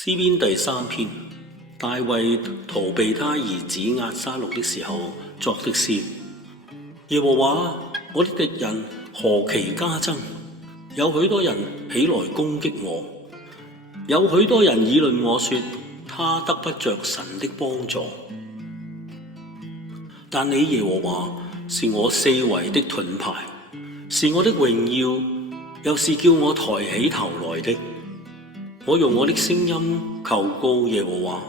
詩篇第3篇，大衛逃避他兒子押沙龍的時候作的詩。耶和華，我的敵人何其加增，有許多人起來攻擊我，有許多人議論我說，他得不着神的幫助。但你耶和華是我四圍的盾牌，是我的榮耀，又是叫我抬起頭來的。我用我的聲音求告耶和華，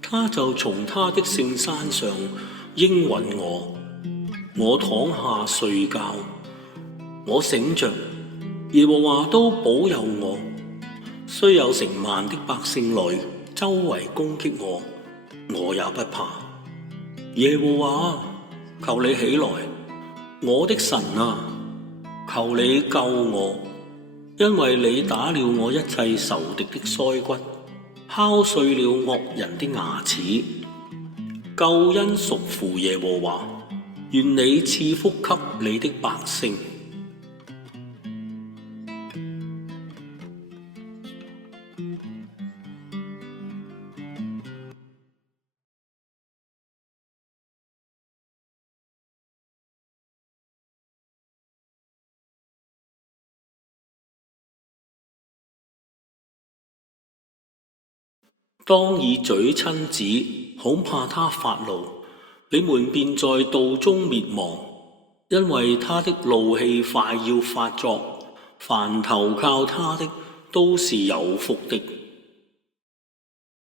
他就從他的聖山上應允我。我躺下睡覺，我醒着，耶和華都保佑我。雖有成萬的百姓來周圍攻擊我，我也不怕。耶和華，求你起來，我的神啊，求你救我。因為你打了我一切仇敵的腮骨，敲碎了惡人的牙齒。救恩屬乎耶和華，願你賜福給你的百姓。當以嘴親子，恐怕他發怒，你們便在道中滅亡，因為他的怒氣快要發作，凡投靠他的都是有福的。